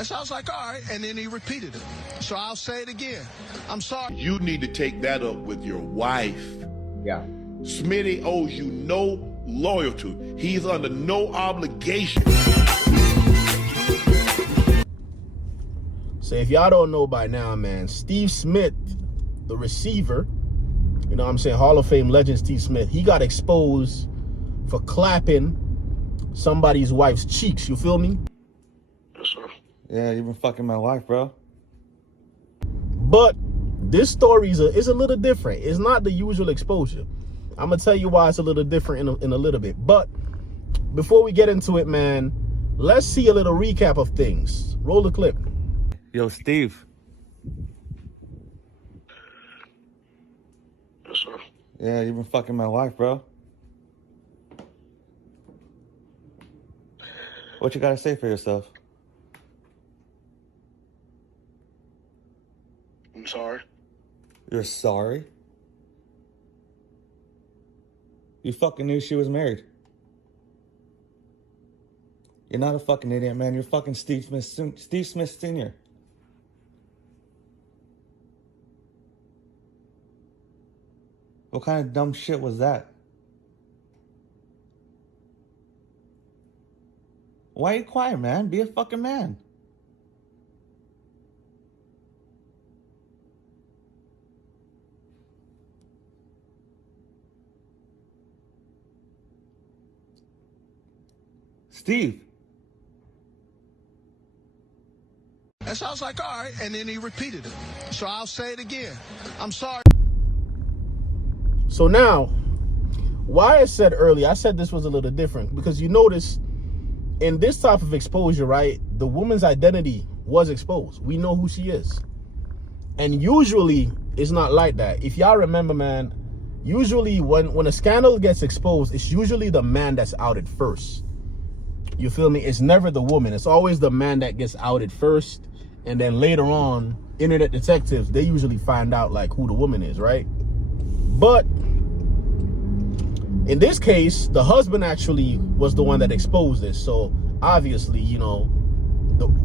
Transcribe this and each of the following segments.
And so I was like, all right. And then he repeated it. So I'll say it again. I'm sorry. You need to take that up with your wife. Yeah. Smitty owes you no loyalty. He's under no obligation. So if y'all don't know by now, man, Steve Smith, the receiver, you know what I'm saying, Hall of Fame legend Steve Smith, he got exposed for clapping somebody's wife's cheeks. You feel me? Yes, sir. Yeah, you've been fucking my wife, bro. But this story is a little different. It's not the usual exposure. I'm gonna tell you why it's a little different in a little bit. But before we get into it, man, let's see a little recap of things. Roll the clip. Yo, Steve. Yes, sir. Yeah, you've been fucking my wife, bro. What you gotta say for yourself? I'm sorry. You're sorry? You fucking knew she was married. You're not a fucking idiot, man. You're fucking Steve Smith Sr. What kind of dumb shit was that? Why are you quiet, man? Be a fucking man. Steve. And so I was like, all right. And then he repeated it. So I'll say it again. I'm sorry. So now, why I said earlier, I said this was a little different because you notice in this type of exposure, right, the woman's identity was exposed. We know who she is. And usually it's not like that. If y'all remember, man, usually when a scandal gets exposed, it's usually the man that's outed first. You feel me? It's never the woman. It's always the man that gets outed first. And then later on, internet detectives, they usually find out like who the woman is, right? But in this case, the husband actually was the one that exposed this. So obviously, you know,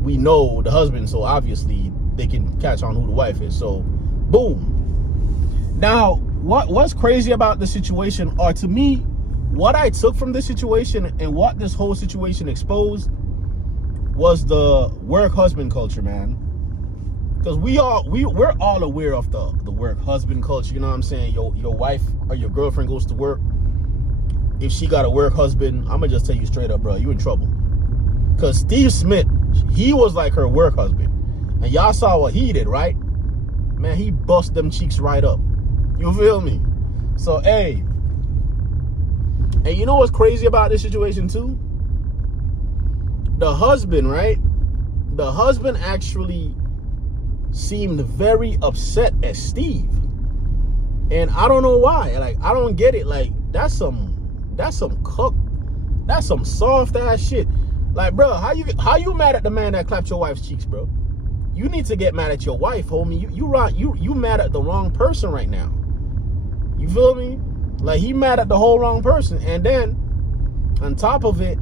we know the husband. So obviously they can catch on who the wife is. So boom. Now, what's crazy about the situation, or to me, what I took from this situation and what this whole situation exposed was the work husband culture, man. Because we're all aware of the work husband culture. You know what I'm saying? Your wife or your girlfriend goes to work. If she got a work husband, I'm gonna just tell you straight up, bro, you in trouble. Because Steve Smith, he was like her work husband, and y'all saw what he did, right? Man, he bust them cheeks right up. You feel me? So hey. And you know what's crazy about this situation too? The husband, right? The husband actually seemed very upset at Steve. And I don't know why. Like, I don't get it. Like, that's some soft ass shit. Like, bro, how you mad at the man that clapped your wife's cheeks, bro? You need to get mad at your wife, homie. You mad at the wrong person right now. You feel me? Like, he mad at the whole wrong person. And then, on top of it,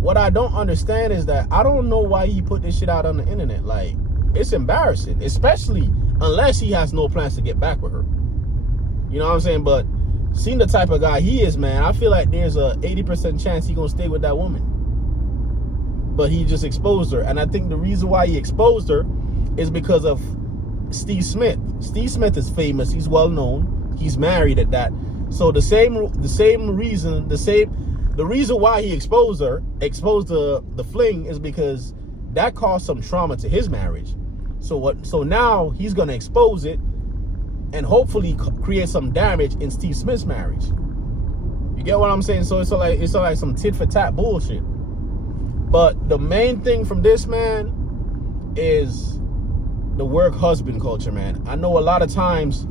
what I don't understand is that I don't know why he put this shit out on the internet. Like, it's embarrassing, especially unless he has no plans to get back with her. You know what I'm saying? But seeing the type of guy he is, man, I feel like there's a 80% chance he gonna stay with that woman. But he just exposed her. And I think the reason why he exposed her is because of Steve Smith. Steve Smith is famous. He's well known. He's married at that. So the reason why he exposed the fling is because that caused some trauma to his marriage. So now he's gonna expose it and hopefully create some damage in Steve Smith's marriage. You get what I'm saying? So it's like some tit for tat bullshit. But the main thing from this, man, is the work husband culture, man. I know a lot of times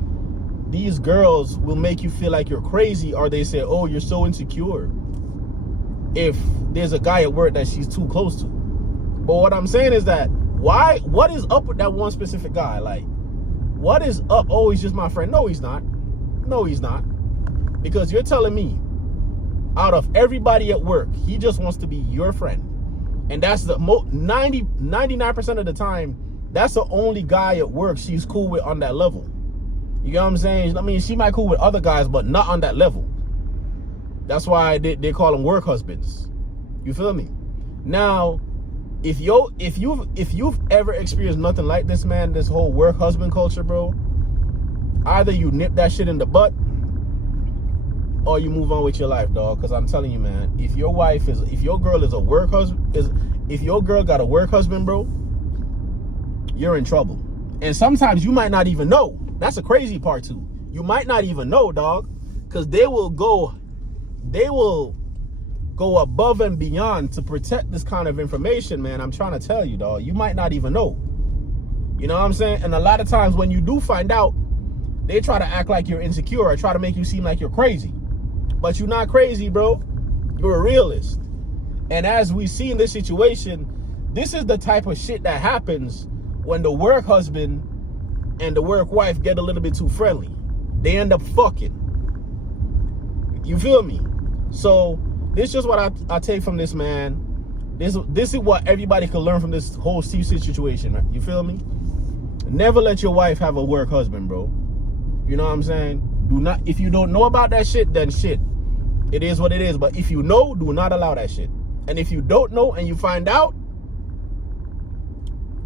these girls will make you feel like you're crazy, or they say, oh, you're so insecure if there's a guy at work that she's too close to. But what I'm saying is that what is up with that one specific guy? Like, what is up? Oh, he's just my friend. No, he's not. No, he's not. Because you're telling me out of everybody at work, he just wants to be your friend. And that's the 99% of the time, that's the only guy at work she's cool with on that level. You know what I'm saying? I mean, she might cool with other guys, but not on that level. That's why they call them work husbands. You feel me? Now, if you've ever experienced nothing like this, man, this whole work husband culture, bro, either you nip that shit in the butt or you move on with your life, dog. Because I'm telling you, man, if your girl is a work husband, if your girl got a work husband, bro, you're in trouble. And sometimes you might not even know. That's a crazy part too. You might not even know, dog, because they will go above and beyond to protect this kind of information, man. I'm trying to tell you, dog. You might not even know. You know what I'm saying? And a lot of times when you do find out, they try to act like you're insecure or try to make you seem like you're crazy. But you're not crazy, bro. You're a realist. And as we see in this situation, this is the type of shit that happens when the work husband and the work wife get a little bit too friendly. They end up fucking. You feel me? So this is just what I take from this, man. This is what everybody can learn from this whole Steve situation, right? You feel me? Never let your wife have a work husband, bro. You know what I'm saying? If you don't know about that shit, then shit. It is what it is. But if you know, do not allow that shit. And if you don't know and you find out,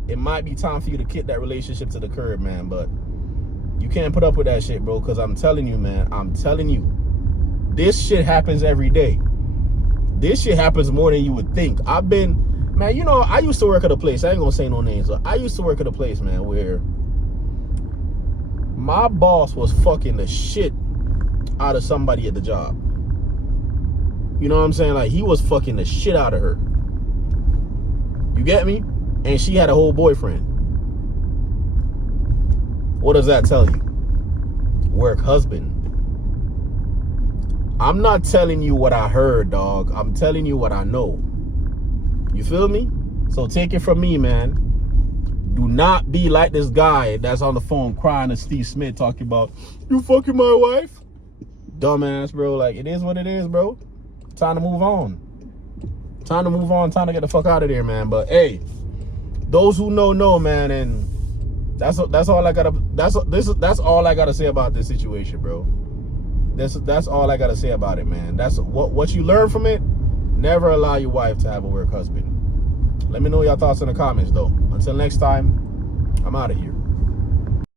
it might be time for you to kick that relationship to the curb, man. But you can't put up with that shit, bro. Because I'm telling you, man. I'm telling you. This shit happens every day. This shit happens more than you would think. Man, you know, I used to work at a place. I ain't gonna say no names. But I used to work at a place, man, where my boss was fucking the shit out of somebody at the job. You know what I'm saying? Like, he was fucking the shit out of her. You get me? And she had a whole boyfriend. What does that tell you? Work husband. I'm not telling you what I heard, dog. I'm telling you what I know. You feel me? So take it from me, man. Do not be like this guy that's on the phone crying to Steve Smith talking about, you fucking my wife? Dumbass, bro. Like, it is what it is, bro. Time to move on. Time to move on. Time to get the fuck out of there, man. But hey, those who know, man, and that's all I gotta. That's all I gotta say about this situation, bro. That's all I gotta say about it, man. That's what you learn from it. Never allow your wife to have a work husband. Let me know your thoughts in the comments, though. Until next time, I'm out of here.